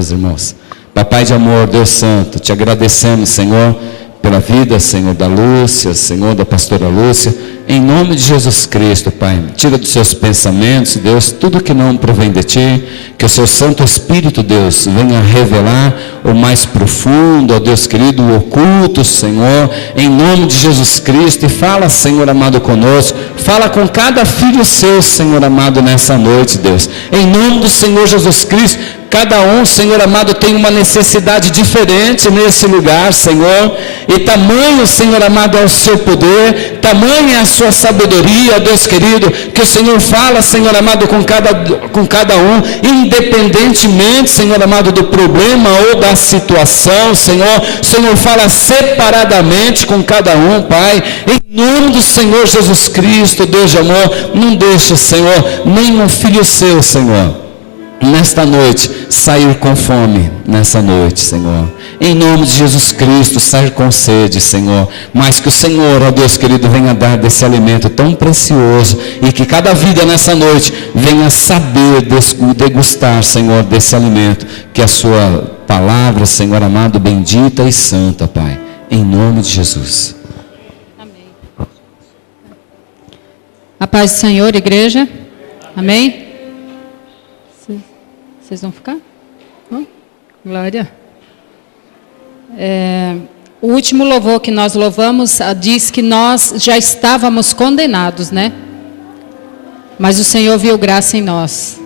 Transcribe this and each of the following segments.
dos irmãos. Papai de amor, Deus Santo, te agradecemos, Senhor, pela vida, Senhor, da Lúcia, Senhor, da pastora Lúcia, em nome de Jesus Cristo, Pai. Tira dos seus pensamentos, Deus, tudo que não provém de Ti, que o Seu Santo Espírito, Deus, venha revelar o mais profundo, ó Deus querido, o oculto, Senhor, em nome de Jesus Cristo, e fala, Senhor amado, conosco, fala com cada filho Seu, Senhor amado, nessa noite, Deus, em nome do Senhor Jesus Cristo. Cada um, Senhor amado, tem uma necessidade diferente nesse lugar, Senhor. E tamanho, Senhor amado, é o seu poder, tamanha é a sua sabedoria, Deus querido, que o Senhor fala, Senhor amado, com cada um, independentemente, Senhor amado, do problema ou da situação, Senhor. O Senhor fala separadamente com cada um, Pai. Em nome do Senhor Jesus Cristo, Deus de amor, não deixe, Senhor, nenhum filho seu, Senhor, nesta noite, sair com fome, nessa noite, Senhor, em nome de Jesus Cristo, sair com sede, Senhor, mas que o Senhor, ó Deus querido, venha dar desse alimento tão precioso, e que cada vida nessa noite, venha saber degustar, Senhor, desse alimento, que é a sua palavra, Senhor amado, bendita e santa, Pai, em nome de Jesus. Amém. A paz do Senhor, igreja, amém? Vocês vão ficar? Glória. O último louvor que nós louvamos diz que nós já estávamos condenados, né? Mas o Senhor viu graça em nós.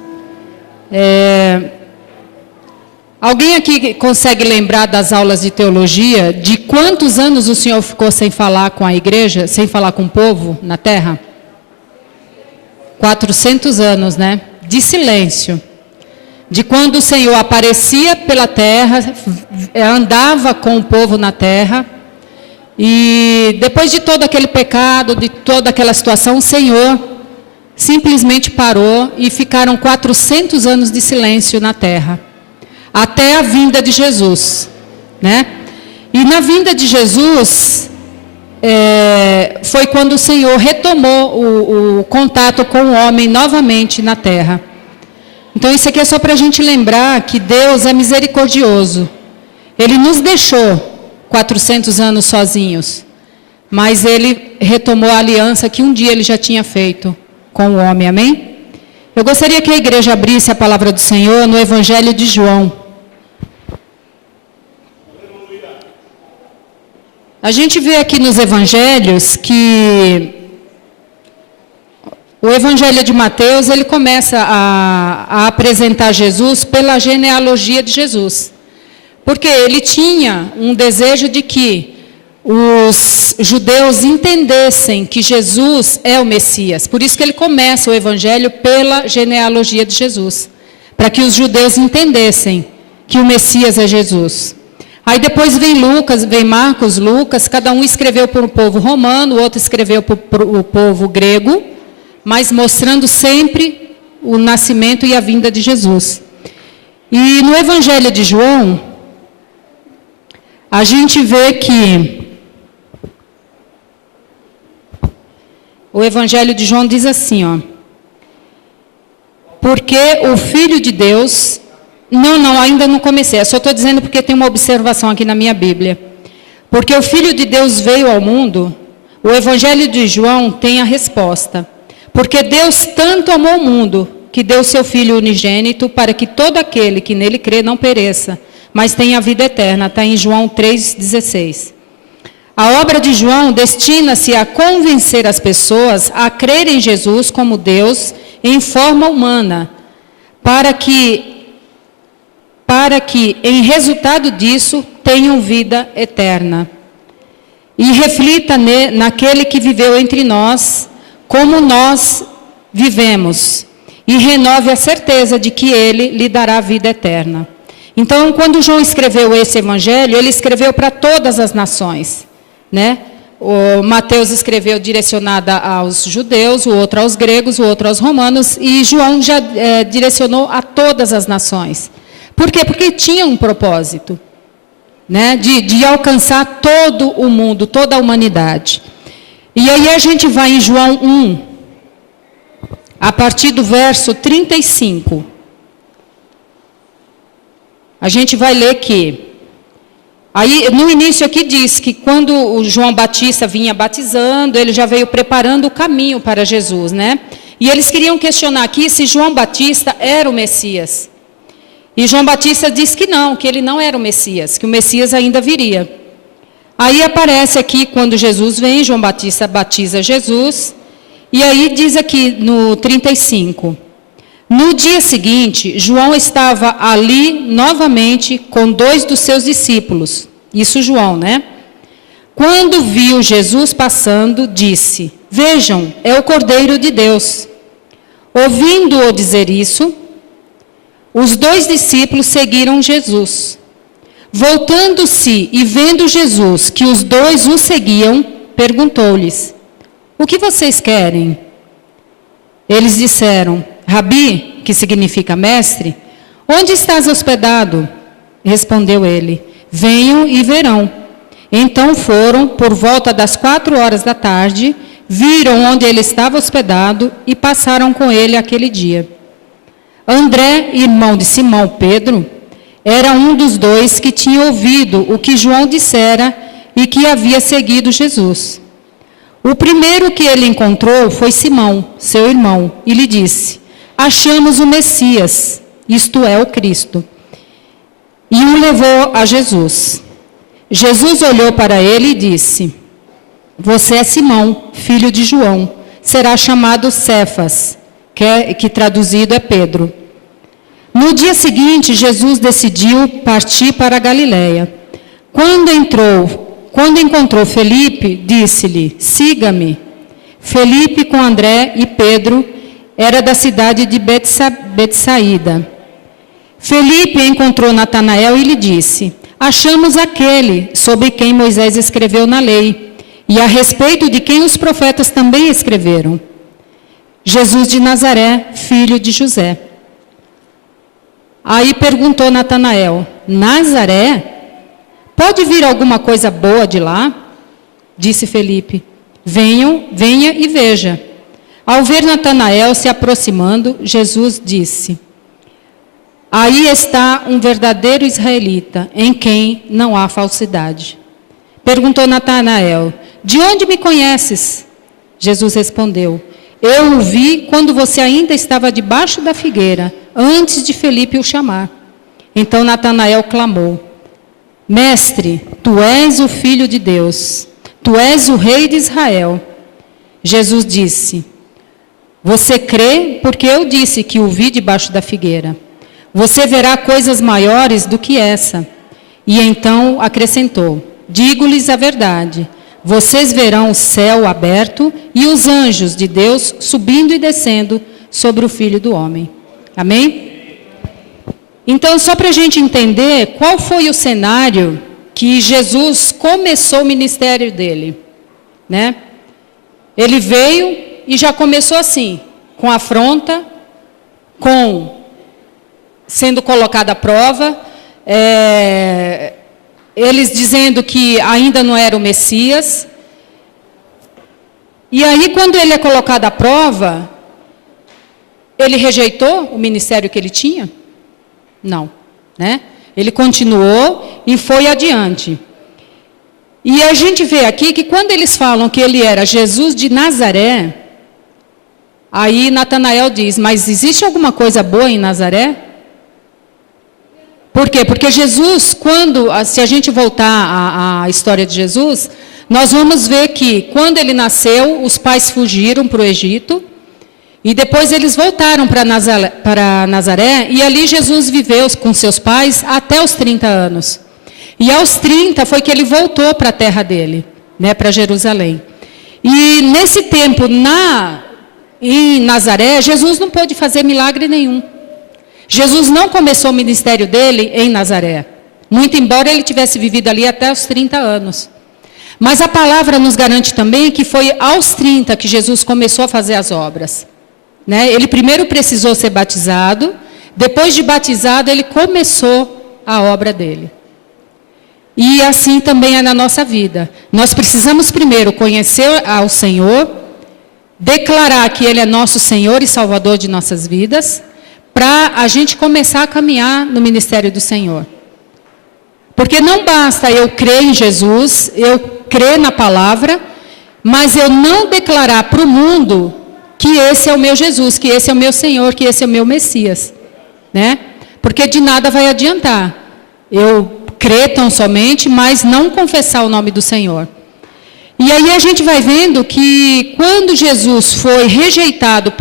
Alguém aqui consegue lembrar das aulas de teologia, de quantos anos o Senhor ficou sem falar com a igreja, sem falar com o povo na terra? 400 anos, né? De silêncio. De quando o Senhor aparecia pela terra, andava com o povo na terra, e depois de todo aquele pecado, de toda aquela situação, o Senhor simplesmente parou e ficaram 400 anos de silêncio na terra, até a vinda de Jesus, né? E na vinda de Jesus, foi quando o Senhor retomou o contato com o homem novamente na terra. Então isso aqui é só para a gente lembrar que Deus é misericordioso. Ele nos deixou 400 anos sozinhos, mas Ele retomou a aliança que um dia Ele já tinha feito com o homem, amém? Eu gostaria que a igreja abrisse a palavra do Senhor no Evangelho de João. A gente vê aqui nos Evangelhos que o Evangelho de Mateus, ele começa a apresentar Jesus pela genealogia de Jesus. Porque ele tinha um desejo de que os judeus entendessem que Jesus é o Messias. Por isso que ele começa o Evangelho pela genealogia de Jesus. Para que os judeus entendessem que o Messias é Jesus. Aí depois vem Marcos, Lucas, cada um escreveu para o povo romano, o outro escreveu para o povo grego, mas mostrando sempre o nascimento e a vinda de Jesus. E no Evangelho de João, a gente vê que o Evangelho de João diz assim, ó, porque o Filho de Deus, ainda não comecei, eu só estou dizendo porque tem uma observação aqui na minha Bíblia. Porque o Filho de Deus veio ao mundo, o Evangelho de João tem a resposta. Porque Deus tanto amou o mundo, que deu seu Filho unigênito, para que todo aquele que nele crê não pereça, mas tenha a vida eterna. Está em João 3,16. A obra de João destina-se a convencer as pessoas a crerem em Jesus como Deus em forma humana, para que em resultado disso, tenham vida eterna. E reflita naquele que viveu entre nós, como nós vivemos, e renove a certeza de que Ele lhe dará vida eterna. Então, quando João escreveu esse evangelho, ele escreveu para todas as nações, né? O Mateus escreveu direcionada aos judeus, o outro aos gregos, o outro aos romanos, e João já direcionou a todas as nações. Por quê? Porque tinha um propósito, né? De alcançar todo o mundo, toda a humanidade. E aí a gente vai em João 1, a partir do verso 35. a gente vai ler que, aí no início aqui diz que quando o João Batista vinha batizando, ele já veio preparando o caminho para Jesus, né? E eles queriam questionar aqui se João Batista era o Messias. E João Batista diz que não, que ele não era o Messias, que o Messias ainda viria. Aí aparece aqui, quando Jesus vem, João Batista batiza Jesus, e aí diz aqui no 35, no dia seguinte, João estava ali novamente com 2 dos seus discípulos, isso João, né? Quando viu Jesus passando, disse, vejam, é o Cordeiro de Deus. Ouvindo-o dizer isso, os 2 discípulos seguiram Jesus. Voltando-se e vendo Jesus que os 2 o seguiam, perguntou-lhes, o que vocês querem? Eles disseram, Rabi, que significa mestre, onde estás hospedado? Respondeu ele, venham e verão. Então foram, por volta das 4 da tarde, viram onde ele estava hospedado e passaram com ele aquele dia. André, irmão de Simão Pedro, era um dos 2 que tinha ouvido o que João dissera e que havia seguido Jesus. O primeiro que ele encontrou foi Simão, seu irmão, e lhe disse, achamos o Messias, isto é, o Cristo. E o levou a Jesus. Jesus olhou para ele e disse, você é Simão, filho de João, será chamado Cefas, que traduzido é Pedro. No dia seguinte, Jesus decidiu partir para a Galiléia. Quando encontrou Felipe, disse-lhe, siga-me. Felipe com André e Pedro era da cidade de Betsaída. Felipe encontrou Natanael e lhe disse, achamos aquele sobre quem Moisés escreveu na lei, e a respeito de quem os profetas também escreveram. Jesus de Nazaré, filho de José. Aí perguntou Natanael, Nazaré? Pode vir alguma coisa boa de lá? Disse Felipe, venha e veja. Ao ver Natanael se aproximando, Jesus disse, aí está um verdadeiro israelita, em quem não há falsidade. Perguntou Natanael, de onde me conheces? Jesus respondeu, eu o vi quando você ainda estava debaixo da figueira, antes de Felipe o chamar. Então Natanael clamou, Mestre, tu és o Filho de Deus, tu és o Rei de Israel. Jesus disse, você crê porque eu disse que o vi debaixo da figueira. Você verá coisas maiores do que essa. E então acrescentou, digo-lhes a verdade, vocês verão o céu aberto e os anjos de Deus subindo e descendo sobre o Filho do Homem. Amém? Então, só para a gente entender qual foi o cenário que Jesus começou o ministério dele, né? Ele veio e já começou assim, com afronta, com sendo colocado à prova, eles dizendo que ainda não era o Messias. E aí, quando ele é colocado à prova, ele rejeitou o ministério que ele tinha? Não, né? Ele continuou e foi adiante. E a gente vê aqui que quando eles falam que ele era Jesus de Nazaré, aí Natanael diz, mas existe alguma coisa boa em Nazaré? Por quê? Porque Jesus, se a gente voltar à história de Jesus, nós vamos ver que quando ele nasceu, os pais fugiram para o Egito, e depois eles voltaram para Nazaré, e ali Jesus viveu com seus pais até os 30 anos. E aos 30 foi que ele voltou para a terra dele, né, para Jerusalém. E nesse tempo, em Nazaré, Jesus não pôde fazer milagre nenhum. Jesus não começou o ministério dele em Nazaré, muito embora ele tivesse vivido ali até os 30 anos. Mas a palavra nos garante também que foi aos 30 que Jesus começou a fazer as obras. Né? Ele primeiro precisou ser batizado, depois de batizado ele começou a obra dele. E assim também é na nossa vida. Nós precisamos primeiro conhecer ao Senhor, declarar que Ele é nosso Senhor e Salvador de nossas vidas, para a gente começar a caminhar no ministério do Senhor. Porque não basta eu crer em Jesus, eu crer na palavra, mas eu não declarar para o mundo que esse é o meu Jesus, que esse é o meu Senhor, que esse é o meu Messias, né? Porque de nada vai adiantar eu crer tão somente, mas não confessar o nome do Senhor. E aí a gente vai vendo que quando Jesus foi rejeitado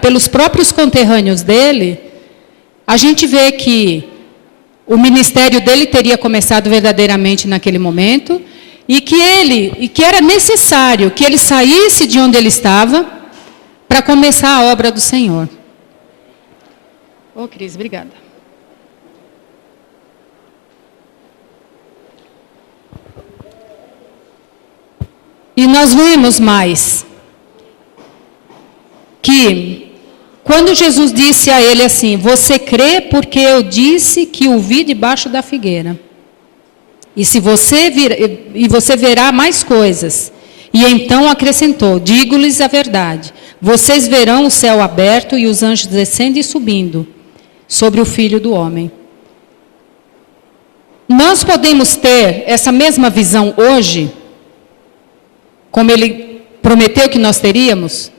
pelos próprios conterrâneos dele, a gente vê que o ministério dele teria começado verdadeiramente naquele momento, e que era necessário que ele saísse de onde ele estava para começar a obra do Senhor. Ô, Cris, obrigada. E nós vemos mais que quando Jesus disse a ele assim: você crê porque eu disse que o vi debaixo da figueira. E você verá mais coisas. E então acrescentou: digo-lhes a verdade, vocês verão o céu aberto e os anjos descendo e subindo sobre o Filho do Homem. Nós podemos ter essa mesma visão hoje, como ele prometeu que nós teríamos?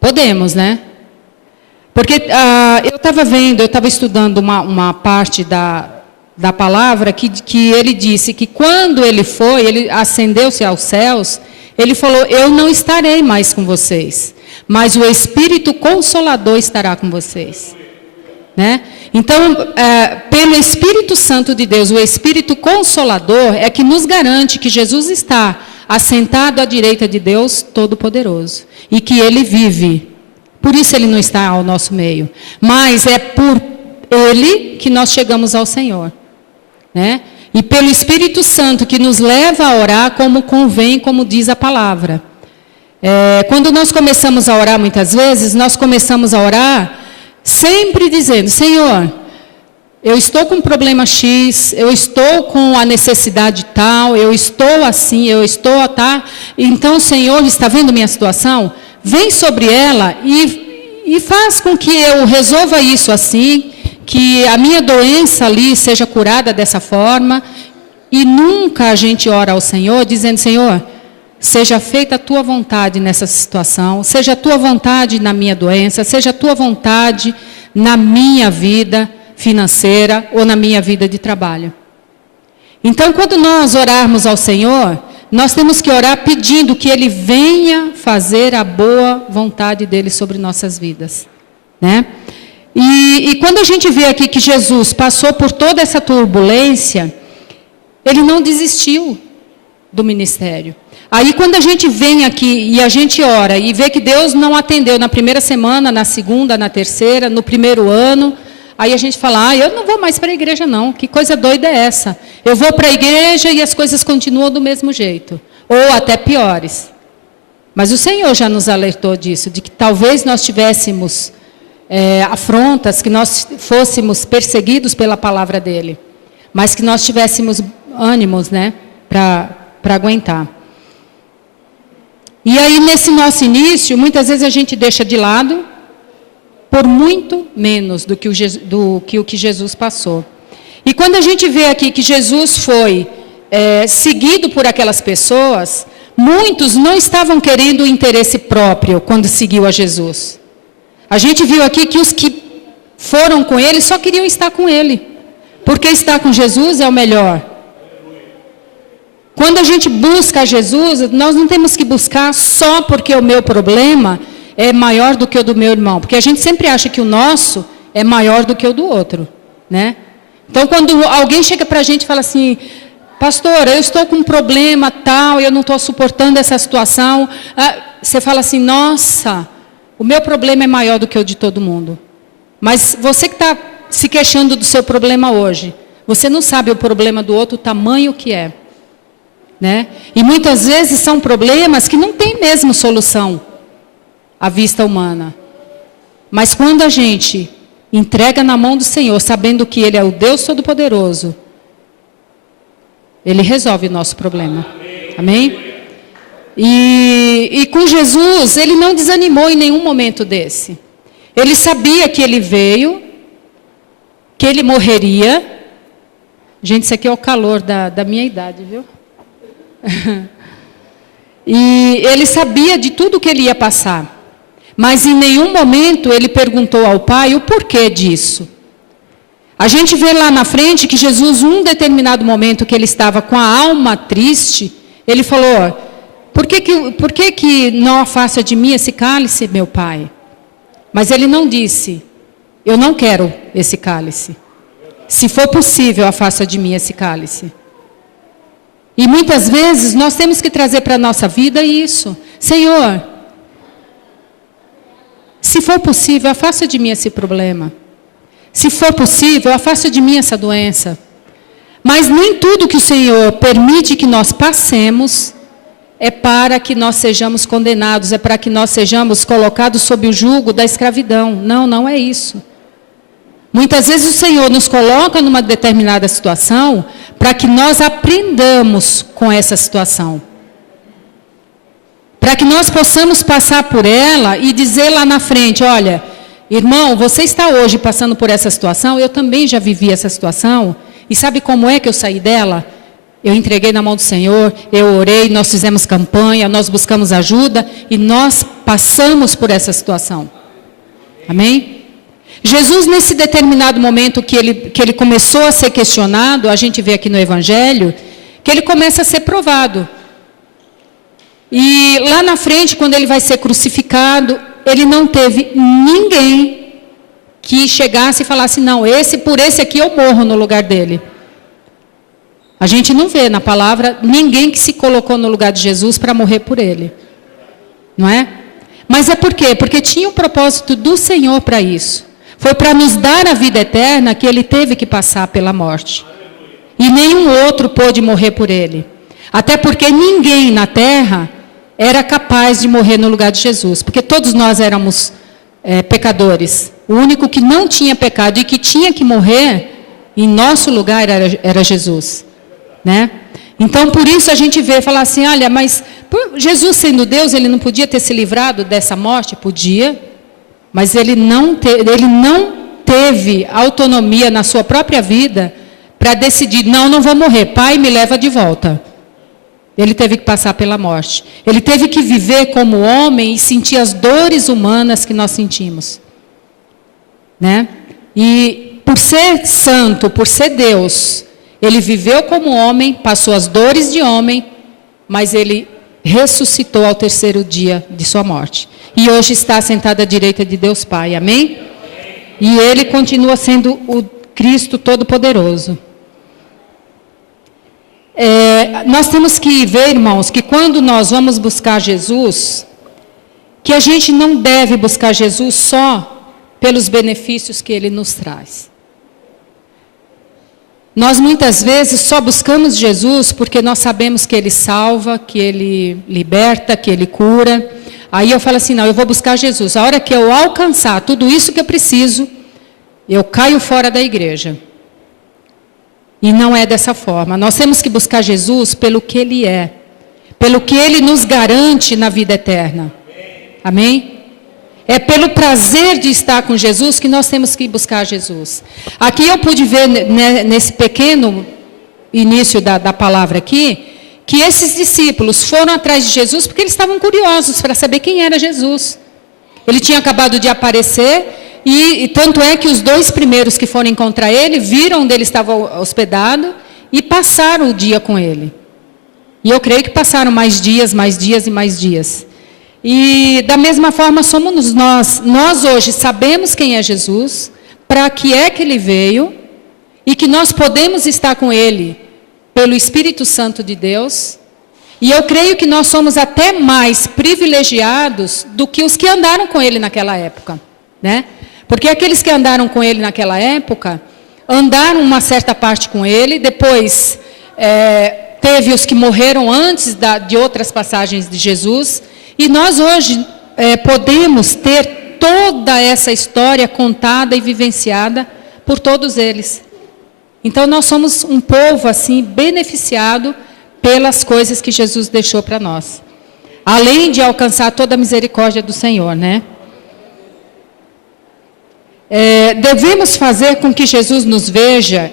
Podemos, né? Porque eu estava estudando uma parte da palavra que ele disse que quando ele ascendeu-se aos céus, ele falou: eu não estarei mais com vocês, mas o Espírito Consolador estará com vocês. Né? Então, pelo Espírito Santo de Deus, o Espírito Consolador é que nos garante que Jesus está assentado à direita de Deus Todo-Poderoso e que Ele vive. Por isso Ele não está ao nosso meio. Mas é por Ele que nós chegamos ao Senhor. Né? E pelo Espírito Santo que nos leva a orar como convém, como diz a palavra. Quando nós começamos a orar muitas vezes, nós começamos a orar sempre dizendo: Senhor, eu estou com um problema X, eu estou com a necessidade tal, eu estou assim, eu estou, tá? Então, Senhor, está vendo minha situação? Vem sobre ela e faz com que eu resolva isso assim, que a minha doença ali seja curada dessa forma. E nunca a gente ora ao Senhor dizendo: Senhor, seja feita a tua vontade nessa situação, seja a tua vontade na minha doença, seja a tua vontade na minha vida financeira ou na minha vida de trabalho. Então, quando nós orarmos ao Senhor, nós temos que orar pedindo que Ele venha fazer a boa vontade dEle sobre nossas vidas. Né? E quando a gente vê aqui que Jesus passou por toda essa turbulência, Ele não desistiu do ministério. Aí quando a gente vem aqui e a gente ora e vê que Deus não atendeu na primeira semana, na segunda, na terceira, no primeiro ano, aí a gente fala: eu não vou mais para a igreja não, que coisa doida é essa? Eu vou para a igreja e as coisas continuam do mesmo jeito, ou até piores. Mas o Senhor já nos alertou disso, de que talvez nós tivéssemos afrontas, que nós fôssemos perseguidos pela palavra dEle, mas que nós tivéssemos ânimos, né, para aguentar. E aí, nesse nosso início, muitas vezes a gente deixa de lado por muito menos do que o que Jesus passou. E quando a gente vê aqui que Jesus foi seguido por aquelas pessoas, muitos não estavam querendo o interesse próprio quando seguiu a Jesus. A gente viu aqui que os que foram com ele só queriam estar com ele, porque estar com Jesus é o melhor. Quando a gente busca Jesus, nós não temos que buscar só porque o meu problema é maior do que o do meu irmão, porque a gente sempre acha que o nosso é maior do que o do outro, né? Então, quando alguém chega para a gente e fala assim: pastor, eu estou com um problema tal, eu não estou suportando essa situação, você fala assim: nossa, o meu problema é maior do que o de todo mundo. Mas você que está se queixando do seu problema hoje, você não sabe o problema do outro, o tamanho que é. Né? E muitas vezes são problemas que não têm mesmo solução à vista humana. Mas quando a gente entrega na mão do Senhor, sabendo que Ele é o Deus Todo-Poderoso, Ele resolve o nosso problema. Amém? E com Jesus, Ele não desanimou em nenhum momento desse. Ele sabia que Ele veio, que Ele morreria, Gente, isso aqui é o calor da minha idade, viu? E ele sabia de tudo que ele ia passar. Mas em nenhum momento ele perguntou ao Pai o porquê disso. A gente vê lá na frente que Jesus, um determinado momento que ele estava com a alma triste, ele falou, por que não afasta de mim esse cálice, meu Pai? Mas ele não disse, eu não quero esse cálice. Se for possível, afasta de mim esse cálice. E muitas vezes nós temos que trazer para a nossa vida isso. Senhor, se for possível, afasta de mim esse problema. Se for possível, afasta de mim essa doença. Mas nem tudo que o Senhor permite que nós passemos é para que nós sejamos condenados, é para que nós sejamos colocados sob o jugo da escravidão. Não, não é isso. Muitas vezes o Senhor nos coloca numa determinada situação para que nós aprendamos com essa situação. Para que nós possamos passar por ela e dizer lá na frente, olha, irmão, você está hoje passando por essa situação, eu também já vivi essa situação, e sabe como é que eu saí dela? Eu entreguei na mão do Senhor, eu orei, nós fizemos campanha, nós buscamos ajuda, e nós passamos por essa situação. Amém? Jesus, nesse determinado momento que ele começou a ser questionado, a gente vê aqui no Evangelho, que ele começa a ser provado. E lá na frente, quando ele vai ser crucificado, ele não teve ninguém que chegasse e falasse, não, por esse aqui eu morro no lugar dele. A gente não vê na palavra ninguém que se colocou no lugar de Jesus para morrer por ele. Não é? Mas é por quê? Porque tinha um propósito do Senhor para isso. Foi para nos dar a vida eterna que ele teve que passar pela morte. E nenhum outro pôde morrer por ele. Até porque ninguém na terra era capaz de morrer no lugar de Jesus. Porque todos nós éramos pecadores. O único que não tinha pecado e que tinha que morrer em nosso lugar era Jesus. Né? Então, por isso a gente vê falar assim, olha, mas Jesus sendo Deus, ele não podia ter se livrado dessa morte? Podia. Mas ele não teve autonomia na sua própria vida para decidir, não vou morrer, Pai, me leva de volta. Ele teve que passar pela morte. Ele teve que viver como homem e sentir as dores humanas que nós sentimos. Né? E por ser santo, por ser Deus, ele viveu como homem, passou as dores de homem, mas ele ressuscitou ao terceiro dia de sua morte. E hoje está sentado à direita de Deus Pai, amém? E ele continua sendo o Cristo Todo-Poderoso. Nós temos que ver, irmãos, que quando nós vamos buscar Jesus, que a gente não deve buscar Jesus só pelos benefícios que ele nos traz. Nós muitas vezes só buscamos Jesus porque nós sabemos que ele salva, que ele liberta, que ele cura. Aí eu falo assim, não, eu vou buscar Jesus. A hora que eu alcançar tudo isso que eu preciso, eu caio fora da igreja. E não é dessa forma. Nós temos que buscar Jesus pelo que ele é. Pelo que ele nos garante na vida eterna. Amém? É pelo prazer de estar com Jesus que nós temos que buscar Jesus. Aqui eu pude ver, nesse pequeno início da palavra aqui, que esses discípulos foram atrás de Jesus porque eles estavam curiosos para saber quem era Jesus. Ele tinha acabado de aparecer e tanto é que os 2 primeiros que foram encontrar ele, viram onde ele estava hospedado e passaram o dia com ele. E eu creio que passaram mais dias e mais dias. E da mesma forma somos nós. Nós hoje sabemos quem é Jesus, para que é que ele veio, e que nós podemos estar com ele pelo Espírito Santo de Deus. E eu creio que nós somos até mais privilegiados do que os que andaram com ele naquela época. Né? Porque aqueles que andaram com ele naquela época, andaram uma certa parte com ele, depois teve os que morreram antes de outras passagens de Jesus. E nós hoje podemos ter toda essa história contada e vivenciada por todos eles. Então nós somos um povo assim beneficiado pelas coisas que Jesus deixou para nós. Além de alcançar toda a misericórdia do Senhor, né? Devemos fazer com que Jesus nos veja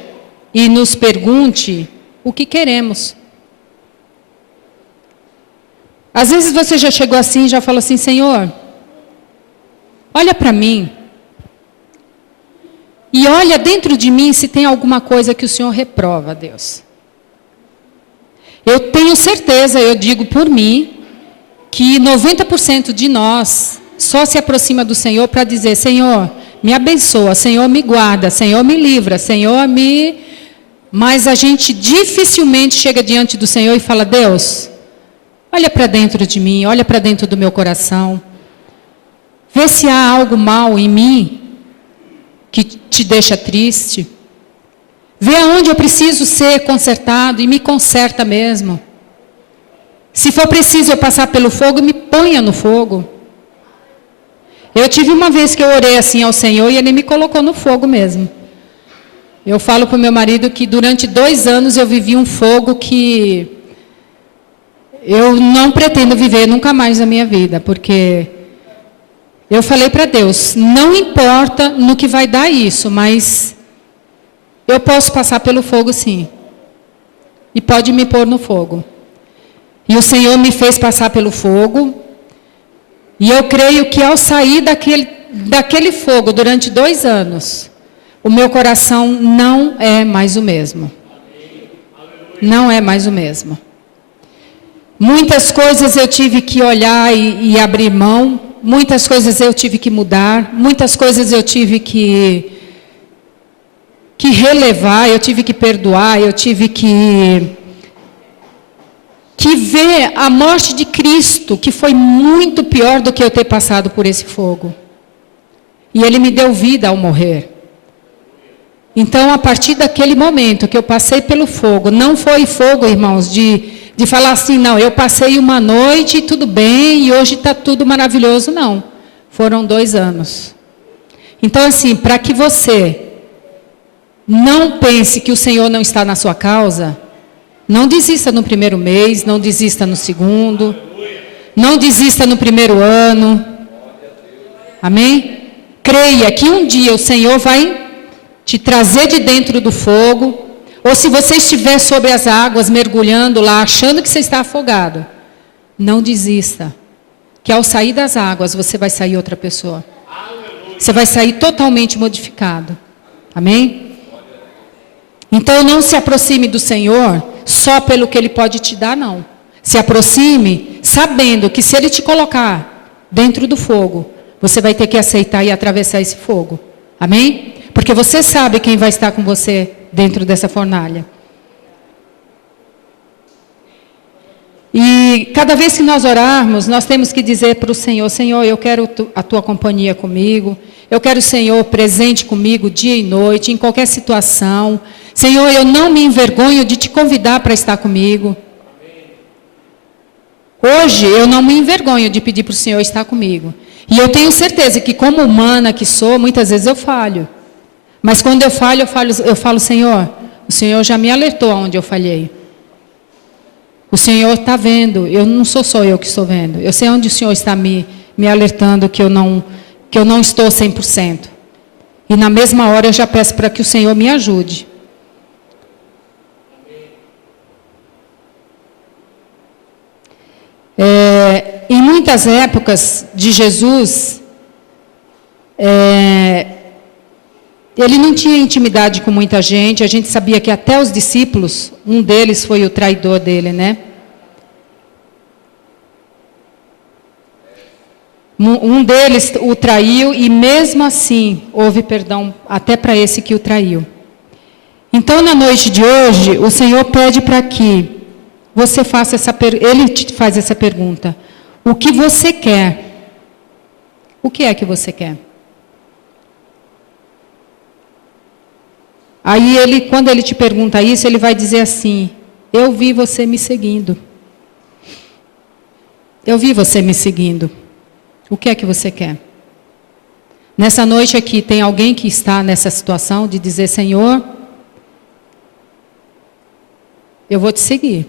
e nos pergunte o que queremos. Às vezes você já chegou assim e já falou assim: Senhor, olha para mim e olha dentro de mim se tem alguma coisa que o Senhor reprova, Deus. Eu tenho certeza, eu digo por mim, que 90% de nós só se aproxima do Senhor para dizer: Senhor, me abençoa, Senhor, me guarda, Senhor, me livra, Senhor, me... Mas a gente dificilmente chega diante do Senhor e fala: Deus, olha para dentro de mim, olha para dentro do meu coração. Vê se há algo mal em mim que te deixa triste. Vê aonde eu preciso ser consertado e me conserta mesmo. Se for preciso eu passar pelo fogo, me ponha no fogo. Eu tive uma vez que eu orei assim ao Senhor e Ele me colocou no fogo mesmo. Eu falo para o meu marido que durante 2 anos eu vivi um fogo que eu não pretendo viver nunca mais na minha vida, porque eu falei para Deus: não importa no que vai dar isso, mas eu posso passar pelo fogo sim. E pode me pôr no fogo. E o Senhor me fez passar pelo fogo. E eu creio que ao sair daquele fogo durante 2 anos, o meu coração não é mais o mesmo. Não é mais o mesmo. Muitas coisas eu tive que olhar e abrir mão. Muitas coisas eu tive que mudar. Muitas coisas eu tive que relevar. Eu tive que perdoar. Eu tive que ver a morte de Cristo, que foi muito pior do que eu ter passado por esse fogo. E Ele me deu vida ao morrer. Então, a partir daquele momento que eu passei pelo fogo, não foi fogo, irmãos, de falar assim: não, eu passei uma noite e tudo bem, e hoje está tudo maravilhoso. Não, foram 2 anos. Então, assim, para que você não pense que o Senhor não está na sua causa, não desista no primeiro mês, não desista no segundo, não desista no primeiro ano. Amém? Creia que um dia o Senhor vai te trazer de dentro do fogo, ou se você estiver sobre as águas, mergulhando lá, achando que você está afogado, não desista, que ao sair das águas, você vai sair outra pessoa. Você vai sair totalmente modificado. Amém? Então não se aproxime do Senhor só pelo que Ele pode te dar, não. Se aproxime sabendo que se Ele te colocar dentro do fogo, você vai ter que aceitar e atravessar esse fogo. Amém? Porque você sabe quem vai estar com você dentro dessa fornalha. E cada vez que nós orarmos, nós temos que dizer para o Senhor: Senhor, eu quero a tua companhia comigo. Eu quero o Senhor presente comigo dia e noite, em qualquer situação. Senhor, eu não me envergonho de te convidar para estar comigo. Hoje eu não me envergonho de pedir para o Senhor estar comigo. E eu tenho certeza que, como humana que sou, muitas vezes eu falho. Mas quando eu falho, eu falo: Senhor, o Senhor já me alertou aonde eu falhei. O Senhor está vendo, eu não sou só eu que estou vendo. Eu sei onde o Senhor está me alertando que eu não estou 100%. E na mesma hora eu já peço para que o Senhor me ajude. Em muitas épocas de Jesus, Ele não tinha intimidade com muita gente. A gente sabia que até os discípulos, um deles foi o traidor dele, né? Um deles o traiu e mesmo assim houve perdão até para esse que o traiu. Então, na noite de hoje, o Senhor pede para que você faça Ele te faz essa pergunta: o que você quer? O que é que você quer? Aí quando ele te pergunta isso, ele vai dizer assim: eu vi você me seguindo. Eu vi você me seguindo. O que é que você quer? Nessa noite aqui, tem alguém que está nessa situação de dizer: Senhor, eu vou te seguir.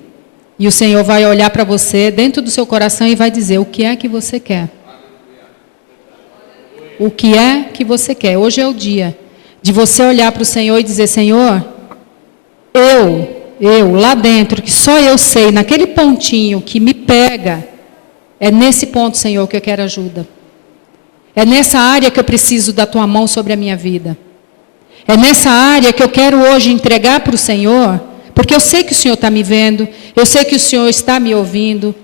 E o Senhor vai olhar para você dentro do seu coração e vai dizer: o que é que você quer? O que é que você quer? Hoje é o dia de você olhar para o Senhor e dizer: Senhor, eu lá dentro, que só eu sei, naquele pontinho que me pega, é nesse ponto, Senhor, que eu quero ajuda. É nessa área que eu preciso da tua mão sobre a minha vida. É nessa área que eu quero hoje entregar para o Senhor, porque eu sei que o Senhor está me vendo, eu sei que o Senhor está me ouvindo.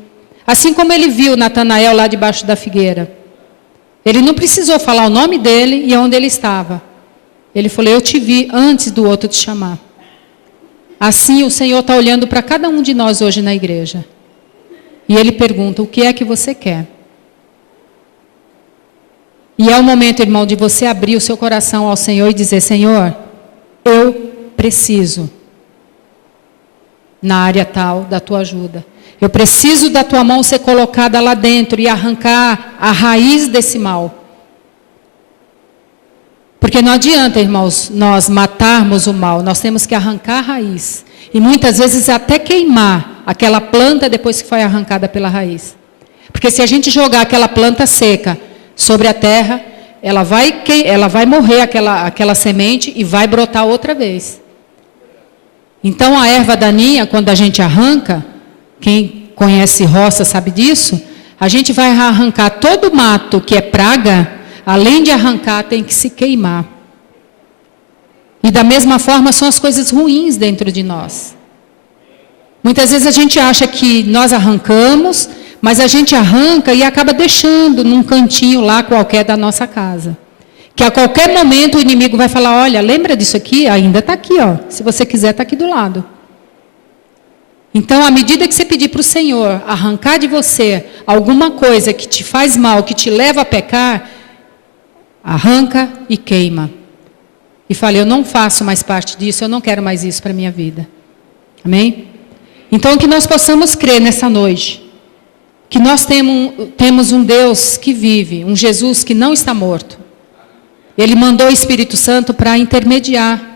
Assim como ele viu Natanael lá debaixo da figueira. Ele não precisou falar o nome dele e onde ele estava. Ele falou, eu te vi antes do outro te chamar. Assim o Senhor está olhando para cada um de nós hoje na igreja. E Ele pergunta, o que é que você quer? E é o momento, irmão, de você abrir o seu coração ao Senhor e dizer, Senhor, eu preciso, na área tal, da tua ajuda. Eu preciso da tua mão ser colocada lá dentro e arrancar a raiz desse mal. Porque não adianta, irmãos, nós matarmos o mal, nós temos que arrancar a raiz. E muitas vezes até queimar aquela planta depois que foi arrancada pela raiz. Porque se a gente jogar aquela planta seca sobre a terra, ela vai morrer aquela semente e vai brotar outra vez. Então a erva daninha, quando a gente arranca, quem conhece roça sabe disso, a gente vai arrancar todo o mato que é praga, além de arrancar, tem que se queimar. E da mesma forma são as coisas ruins dentro de nós. Muitas vezes a gente acha que nós arrancamos, mas a gente arranca e acaba deixando num cantinho lá qualquer da nossa casa. Que a qualquer momento o inimigo vai falar, olha, lembra disso aqui? Ainda está aqui, ó. Se você quiser, está aqui do lado. Então, à medida que você pedir para o Senhor arrancar de você alguma coisa que te faz mal, que te leva a pecar, arranca e queima. E fala, eu não faço mais parte disso, eu não quero mais isso para a minha vida. Amém? Então, que nós possamos crer nessa noite, que nós temos um Deus que vive, um Jesus que não está morto. Ele mandou o Espírito Santo para intermediar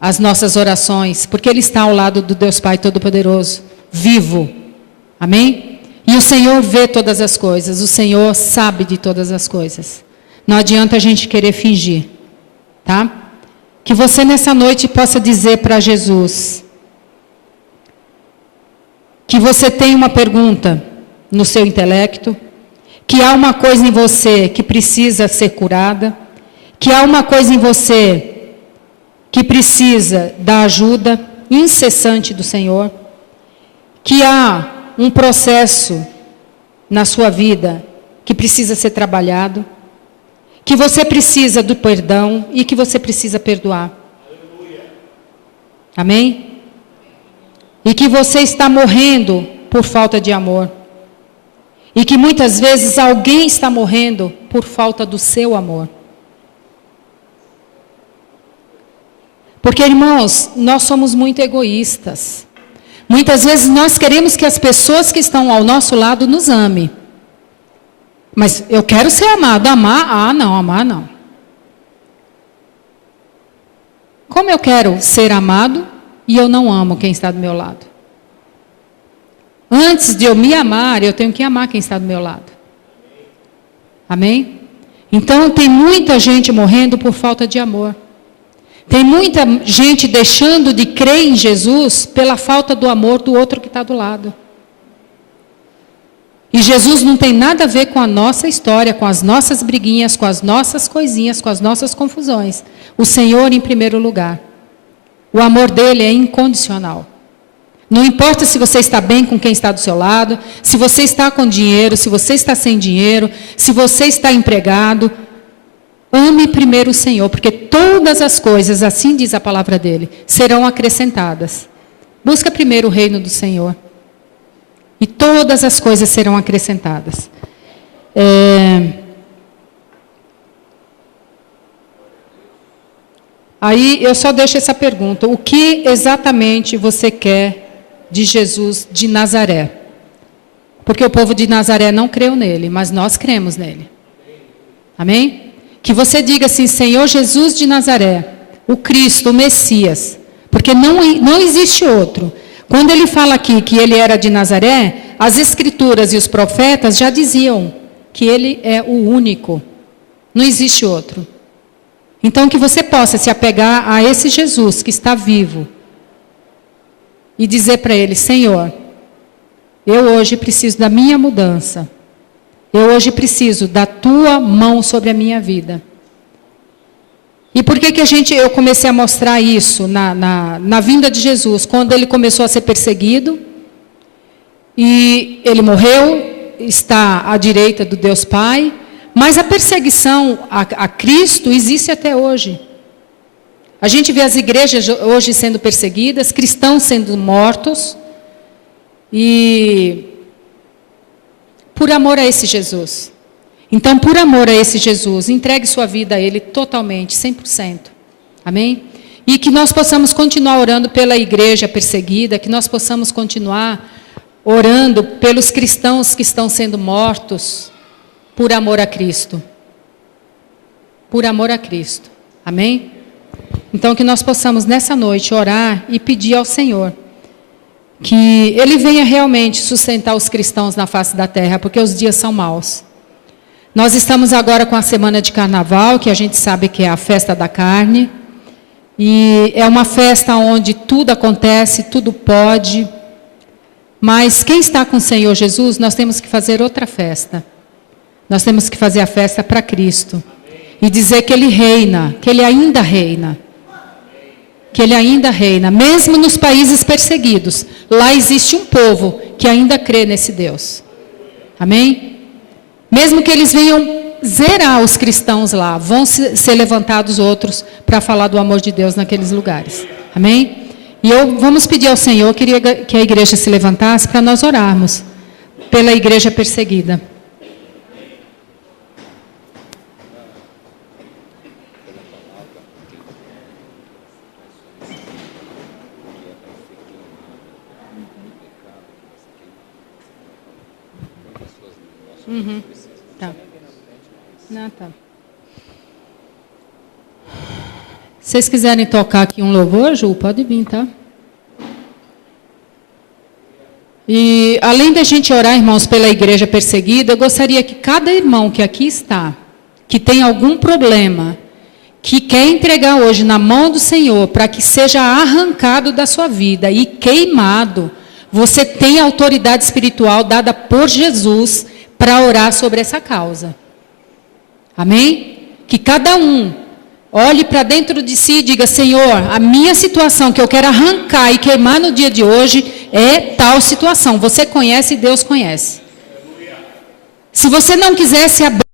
as nossas orações, porque Ele está ao lado do Deus Pai Todo-Poderoso, vivo. Amém? E o Senhor vê todas as coisas, o Senhor sabe de todas as coisas. Não adianta a gente querer fingir, tá? Que você nessa noite possa dizer para Jesus que você tem uma pergunta no seu intelecto, que há uma coisa em você que precisa ser curada, que há uma coisa em você que precisa da ajuda incessante do Senhor, que há um processo na sua vida que precisa ser trabalhado, que você precisa do perdão e que você precisa perdoar. Amém? E que você está morrendo por falta de amor. E que muitas vezes alguém está morrendo por falta do seu amor. Porque, irmãos, nós somos muito egoístas. Muitas vezes nós queremos que as pessoas que estão ao nosso lado nos amem. Mas eu quero ser amado. Amar? Ah, não, amar não. Como eu quero ser amado e eu não amo quem está do meu lado? Antes de eu me amar, eu tenho que amar quem está do meu lado. Amém? Então, tem muita gente morrendo por falta de amor. Tem muita gente deixando de crer em Jesus pela falta do amor do outro que está do lado. E Jesus não tem nada a ver com a nossa história, com as nossas briguinhas, com as nossas coisinhas, com as nossas confusões. O Senhor em primeiro lugar. O amor dele é incondicional. Não importa se você está bem com quem está do seu lado, se você está com dinheiro, se você está sem dinheiro, se você está empregado. Ame primeiro o Senhor, porque todas as coisas, assim diz a palavra dele, serão acrescentadas. Busca primeiro o reino do Senhor. E todas as coisas serão acrescentadas. Aí eu só deixo essa pergunta. O que exatamente você quer de Jesus de Nazaré? Porque o povo de Nazaré não creu nele, mas nós cremos nele. Amém? Que você diga assim, Senhor Jesus de Nazaré, o Cristo, o Messias. Porque não existe outro. Quando ele fala aqui que ele era de Nazaré, as Escrituras e os profetas já diziam que ele é o único. Não existe outro. Então que você possa se apegar a esse Jesus que está vivo, e dizer para Ele: Senhor, eu hoje preciso da minha mudança. Eu hoje preciso da Tua mão sobre a minha vida. E por que eu comecei a mostrar isso na vinda de Jesus? Quando Ele começou a ser perseguido, e Ele morreu, está à direita do Deus Pai, mas a perseguição a Cristo existe até hoje. A gente vê as igrejas hoje sendo perseguidas, cristãos sendo mortos, e por amor a esse Jesus. Então, por amor a esse Jesus, entregue sua vida a Ele totalmente, 100%. Amém? E que nós possamos continuar orando pela igreja perseguida, que nós possamos continuar orando pelos cristãos que estão sendo mortos, por amor a Cristo. Por amor a Cristo. Amém? Então, que nós possamos nessa noite orar e pedir ao Senhor que Ele venha realmente sustentar os cristãos na face da terra, porque os dias são maus. Nós estamos agora com a semana de carnaval, que a gente sabe que é a festa da carne, e é uma festa onde tudo acontece, tudo pode, mas quem está com o Senhor Jesus, nós temos que fazer outra festa. Nós temos que fazer a festa para Cristo, e dizer que Ele reina, que Ele ainda reina. Que Ele ainda reina, mesmo nos países perseguidos. Lá existe um povo que ainda crê nesse Deus. Amém? Mesmo que eles venham zerar os cristãos lá, vão ser levantados outros para falar do amor de Deus naqueles lugares. Amém? E vamos pedir ao Senhor, eu queria que a igreja se levantasse para nós orarmos pela igreja perseguida. Tá. Não, tá. Se vocês quiserem tocar aqui um louvor, Ju, pode vir, tá? E além da gente orar, irmãos, pela igreja perseguida, eu gostaria que cada irmão que aqui está, que tem algum problema, que quer entregar hoje na mão do Senhor, para que seja arrancado da sua vida e queimado, você tem autoridade espiritual dada por Jesus para orar sobre essa causa. Amém? Que cada um olhe para dentro de si e diga: Senhor, a minha situação que eu quero arrancar e queimar no dia de hoje é tal situação. Você conhece e Deus conhece. Se você não quiser se abrir